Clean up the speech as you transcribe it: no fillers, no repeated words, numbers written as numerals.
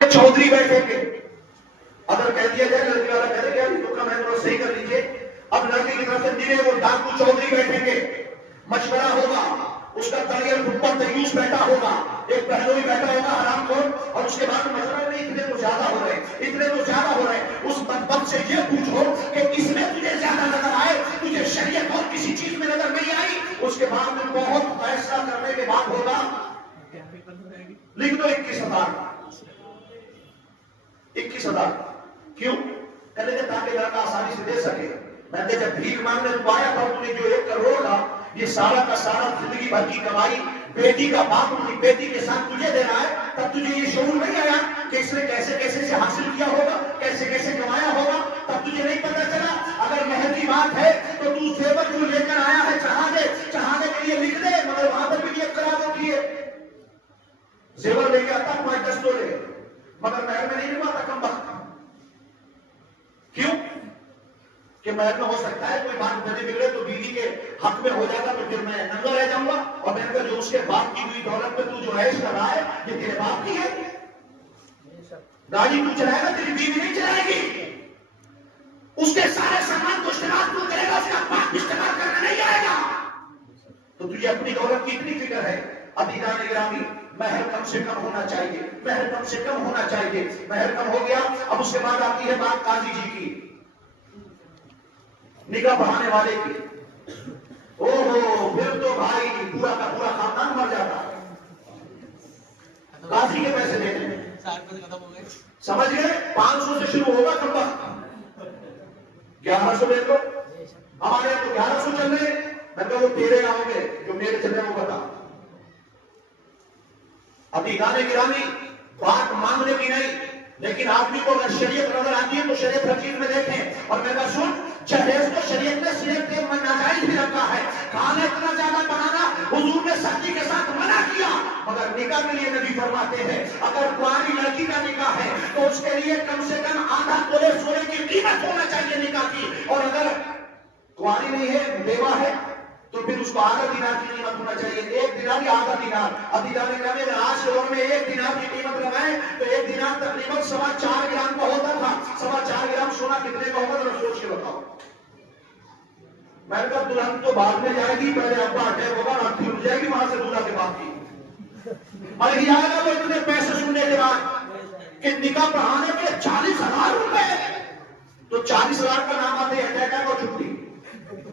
چودھری بیٹھیں گے. اگر کہہ دیا جائے لڑکی والا کہہ دے کہ میں تھوڑا صحیح کر لیجیے, اب لڑکی کی طرف سے دنے وہ ڈاکو چودھری بیٹھیں گے, مشورہ ہوگا, اس کا تلیل اوپر تیوس بیٹھا ہوگا, ایک پہلوی بیٹھا ہوگا حرام خور, اور اس کے بعد مشورہ نہیں اتنے تو زیادہ ہو رہے, اتنے تو زیادہ ہو رہے. اس بدبخت سے یہ پوچھو کہ اس میں تجھے زیادہ نظر آئے, تجھے شریعت اور کسی چیز میں نظر نہیں آئی, اس کے بعد میں بہت فیصلہ کرنے کے بعد ہوگا. لکھ دو 21,000 21,000. کیوں؟ کہنے کے تاکہ لڑکا آسانی سے دے سکے. میں نے جب بھیک مانگنے تو آیا تھا, تو نے جو 1 کروڑ کا یہ سارا کا سارا زندگی بھر کی کمائی بیٹی کا باپ اپنی بیٹی کے ساتھ تجھے دے رہا ہے, تب تجھے یہ شعور نہیں آیا کہ اس نے کیسے کیسے سے حاصل کیا ہوگا, کیسے کیسے کمایا ہوگا, تب تجھے نہیں پتا چلا. اگر محض کی بات ہے تو تو زیور جو لے کر آیا ہے چڑھانے کے لیے لکھ دے, مگر وہاں پر بھی یہ کرا وہ کیے زیور لے کے آتا 5-10 تولے, مگر محل میں نہیں نماتا کم وقت. کیوں کہ محل میں ہو سکتا ہے کوئی بات بنے بگڑے تو بیوی کے حق میں ہو جاتا, تو پھر میں ننگا رہ جاؤں گا, اور میں نے جو اس کے باپ کی ہوئی دولت پہ تو جو عیش کر رہا ہے یہ تیرے باپ کی ہے. گاڑی تو چلائے گا, تیری بیوی نہیں چلائے گی. اس کے سارے سامان کو استعمال تو کرے گا, اس کا باپ استعمال کرنے نہیں آئے گا. تو تجھے اپنی دولت کی اتنی فکر ہے. عزیزان گرامی, مہر کم سے کم ہونا چاہیے, مہر کم سے کم ہونا چاہیے. مہر کم ہو گیا, اب اس کے بعد آتی ہے بات قاضی جی کی, نکاح پڑھانے والے کی. او ہو, پھر تو بھائی پورا کا پورا خاندان مر جاتا. قاضی کے پیسے دینے میں سمجھ گئے 500 سے شروع ہوگا کم وقت 1100 دے دو. ہمارے یہاں تو 1100 چل رہے, میں کہ وہ تیرے نہ ہوں گے, جو میرے چل رہے وہ بتا. ابھی گانے گرامی بات مانگنے کی نہیں, لیکن آدمی کو اگر شریعت نظر آتی ہے تو شریعت حقیق میں دیکھیں. اور میں کہا سن, جہیز کو شریعت نے صرف ایک ناجائز بھی رکھا ہے, کھانا اتنا زیادہ بنانا حضور نے سختی کے ساتھ منع کیا, مگر نکاح کے لیے نبی فرماتے ہیں اگر کنواری لڑکی کا نکاح ہے تو اس کے لیے کم سے کم آدھا تولے سونے کی قیمت ہونا چاہیے نکاح کی. اور اگر کنواری نہیں ہے, بیوہ ہے, تو پھر اس کو آدھا دینار کی قیمت ہونا چاہیے. 1 دینار یا آدھا دینار. ابھی جانے کا میں آج کے دور میں 1 دینار کی قیمت لگائیں تو 1 دینار تقریباً 4.25 گرام کا ہوتا تھا. 4.25 گرام سونا کتنے کا ہوگا ذرا سوچ کے بتاؤ. میں نے کہا دلہن تو بعد میں جائے گی, پہلے ابا اٹیک ہوگا, رات اٹھ جائے گی وہاں سے دولہا کے باپ کی. اور یہ آئے گا تو اتنے پیسے سننے کے بعد کہ نکاح پڑھانے کے 40,000 روپے, تو 40,000 کا نام آتے ہیں اٹیک اور چھٹی.